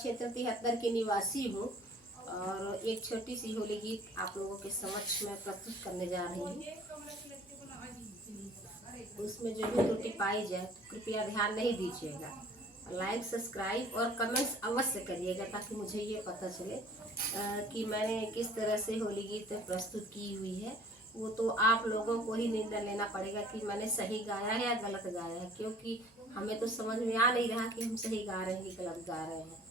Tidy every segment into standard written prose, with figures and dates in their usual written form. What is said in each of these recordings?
क्षेत्र 73 की निवासी हूँ और एक छोटी सी होली गीत आप लोगों के समक्ष में प्रस्तुत करने जा रही हूँ। उसमें जो भी त्रुटि पाई जाए तो कृपया ध्यान नहीं दीजिएगा। लाइक, सब्सक्राइब और कमेंट्स अवश्य करिएगा ताकि मुझे ये पता चले कि मैंने किस तरह से होली गीत प्रस्तुत की हुई है। वो तो आप लोगों को ही निर्णय लेना पड़ेगा कि मैंने सही गाया है या गलत गाया है, क्योंकि हमें तो समझ में आ नहीं रहा कि हम सही गा रहे हैं कि गलत गा रहे हैं।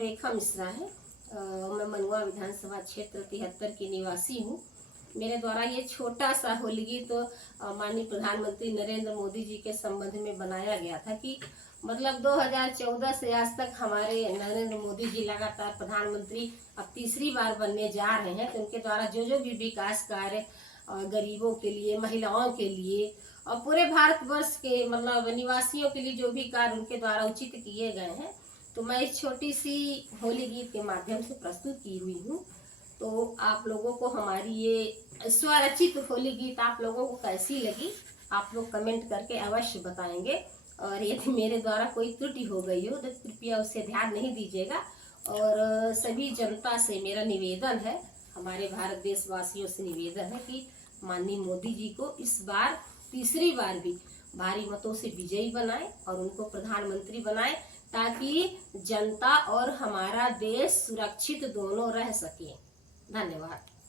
रेखा मिश्रा है। मैं मनुआ विधानसभा क्षेत्र 73 की निवासी हूँ। मेरे द्वारा ये छोटा सा होली गीत माननीय प्रधानमंत्री नरेंद्र मोदी जी के संबंध में बनाया गया था कि मतलब 2014 से आज तक हमारे नरेंद्र मोदी जी लगातार प्रधानमंत्री अब तीसरी बार बनने जा रहे हैं, तो उनके द्वारा जो भी विकास कार्य गरीबों के लिए, महिलाओं के लिए और पूरे भारतवर्ष के मतलब निवासियों के लिए जो भी कार्य उनके द्वारा उचित किए गए हैं, तो मैं इस छोटी सी होली गीत के माध्यम से प्रस्तुत की हुई हूँ। तो आप लोगों को हमारी ये स्वरचित होली गीत आप लोगों को कैसी लगी, आप लोग कमेंट करके अवश्य बताएंगे। और यदि मेरे द्वारा कोई त्रुटि हो गई हो तो कृपया उसे ध्यान नहीं दीजिएगा। और सभी जनता से मेरा निवेदन है, हमारे भारत देशवासियों से निवेदन है कि माननीय मोदी जी को इस बार तीसरी बार भी भारी मतों से विजयी बनाए और उनको प्रधानमंत्री बनाए, ताकि जनता और हमारा देश सुरक्षित दोनों रह सके। धन्यवाद।